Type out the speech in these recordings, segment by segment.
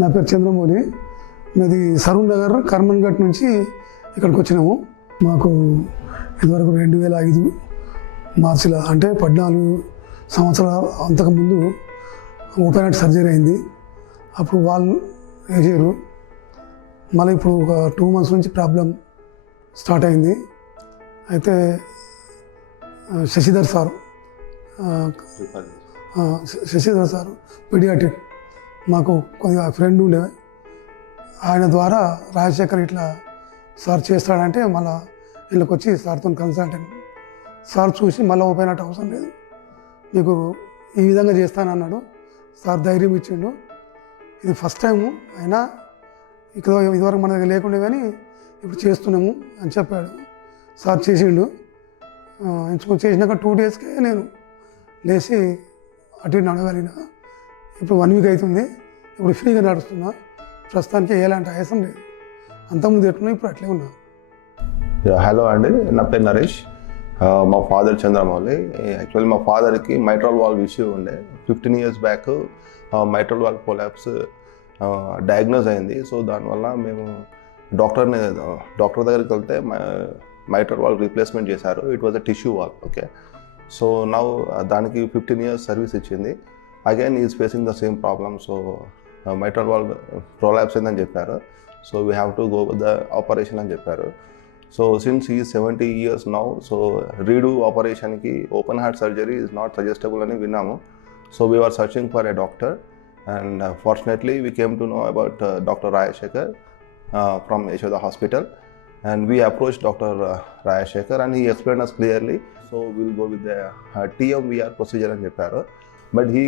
నా పేరు Chandra Mouli. మాది సరూర్ నగర్ కర్మన్ ఘట్ నుంచి ఇక్కడికి వచ్చినాము. మాకు ఇదివరకు 2005 మార్చిలో అంటే 14 సంవత్సరాల అంతకుముందు ఓపెన్ హార్ట్ సర్జరీ అయింది. అప్పుడు వాళ్ళు వేసారు. మళ్ళీ ఇప్పుడు ఒక 2 months నుంచి ప్రాబ్లం స్టార్ట్ అయింది. అయితే శశిధర్ సార్ పీడియాట్రిక్ మాకు కొద్దిగా ఫ్రెండ్ ఉండే, ఆయన ద్వారా రాజశేఖర్ ఇట్లా సార్ చేస్తాడంటే మళ్ళీ వీళ్ళకి వచ్చి సార్తో కన్సల్ట్ అయ్యాను. సార్ చూసి మళ్ళీ ఓపెన్ హార్ట్ అవసరం లేదు, మీకు ఈ విధంగా చేస్తానన్నాడు. సార్ ధైర్యం ఇచ్చిండు. ఇది ఫస్ట్ టైము అయినా ఇక్కడ ఇదివరకు మన దగ్గర లేకుండే కానీ ఇప్పుడు చేస్తున్నాము అని చెప్పాడు. సార్ చేసిండు. ఇంచుకొని చేసినాక 2 daysకే నేను లేచి అటు ఇటు నడవగలిగిన. ఇప్పుడు 1 week అవుతుంది. ఇప్పుడు ఫ్రీగా నడుస్తున్నా. ప్రస్తుతానికి ఎలాంటి ఆయాసం లేదు. అంతకుముందు ఎట్లున్నా ఇప్పుడు అట్లే ఉన్నా. హలో అండి, నా పేరు నరేష్. మా ఫాదర్ Chandra Mouli. యాక్చువల్లీ మా ఫాదర్కి మైట్రల్ వాల్వ్ ఇష్యూ ఉండే. 15 years back mitral valve collapse diagnose అయింది. సో దానివల్ల మేము డాక్టర్ దగ్గరికి వెళ్తే మైట్రల్ వాల్వ్ రీప్లేస్మెంట్ చేశారు. It was a tissue valve. Okay, so now దానికి 15 years సర్వీస్ ఇచ్చింది. Again is facing the same problem. So mitral valve prolapse అయిందని చెప్పారు. So we have to go with the operation అని చెప్పారు. So since ఈ 70 years now, so redo ఆపరేషన్కి open heart surgery is not suggestible అని విన్నాము. So we are searching for a doctor and fortunately we came to know about Dr. Rajasekhar from Yashoda Hospital, and we approached Dr. Rajasekhar and he explained us clearly. So we'll go with the TMVR procedure and chepparu, but he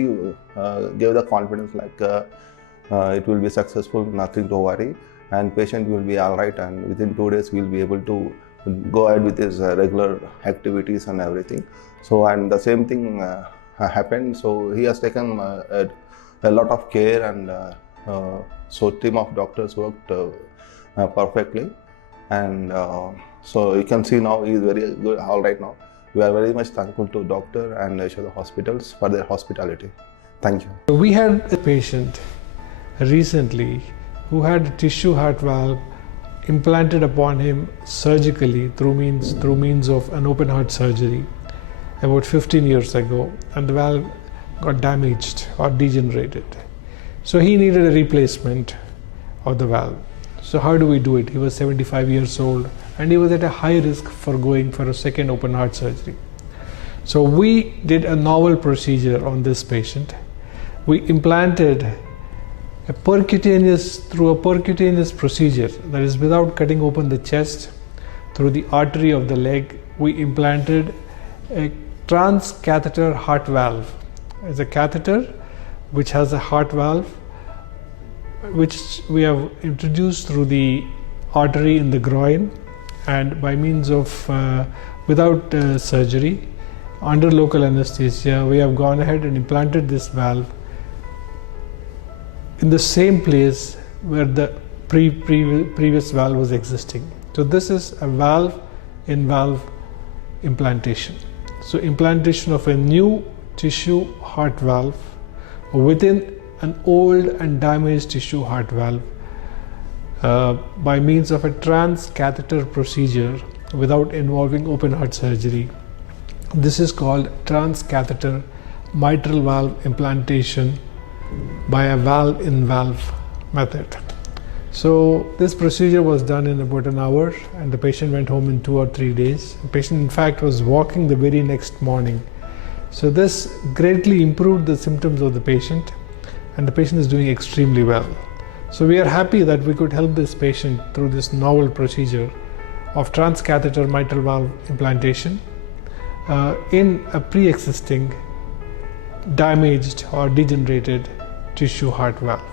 gave the confidence like it will be successful, nothing to worry, and patient will be all right, and within 2 days we'll be able to go ahead with his regular activities and everything. So and the same thing happened. So he has taken a lot of care, and so team of doctors worked perfectly, and so you can see now he is very good, all right now. We are very much thankful to doctor and Yashoda Hospitals for their hospitality. Thank you. We had a patient recently who had a tissue heart valve implanted upon him surgically through means of an open heart surgery about 15 years ago, and the valve got damaged or degenerated. So he needed a replacement of the valve. So how do we do it? He was 75 years old and he was at a high risk for going for a second open heart surgery. So we did a novel procedure on this patient. We implanted through a percutaneous procedure, that is without cutting open the chest, through the artery of the leg, we implanted a transcatheter heart valve. It's a catheter which has a heart valve which we have introduced through the artery in the groin, and by means of without surgery, under local anesthesia, we have gone ahead and implanted this valve in the same place where the previous valve was existing. So this is a valve in valve implantation. So implantation of a new tissue heart valve within an old and damaged tissue heart valve by means of a transcatheter procedure without involving open heart surgery. This is called transcatheter mitral valve implantation by a valve in valve method. So this procedure was done in about an hour, and the patient went home in 2 or 3 days. The patient in fact was walking the very next morning. So this greatly improved the symptoms of the patient, and the patient is doing extremely well. So we are happy that we could help this patient through this novel procedure of transcatheter mitral valve implantation in a pre-existing damaged or degenerated tissue heart valve.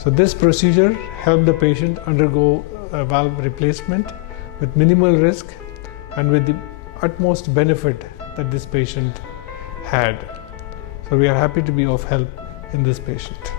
So this procedure helped the patient undergo a valve replacement with minimal risk and with the utmost benefit that this patient had. So we are happy to be of help in this patient.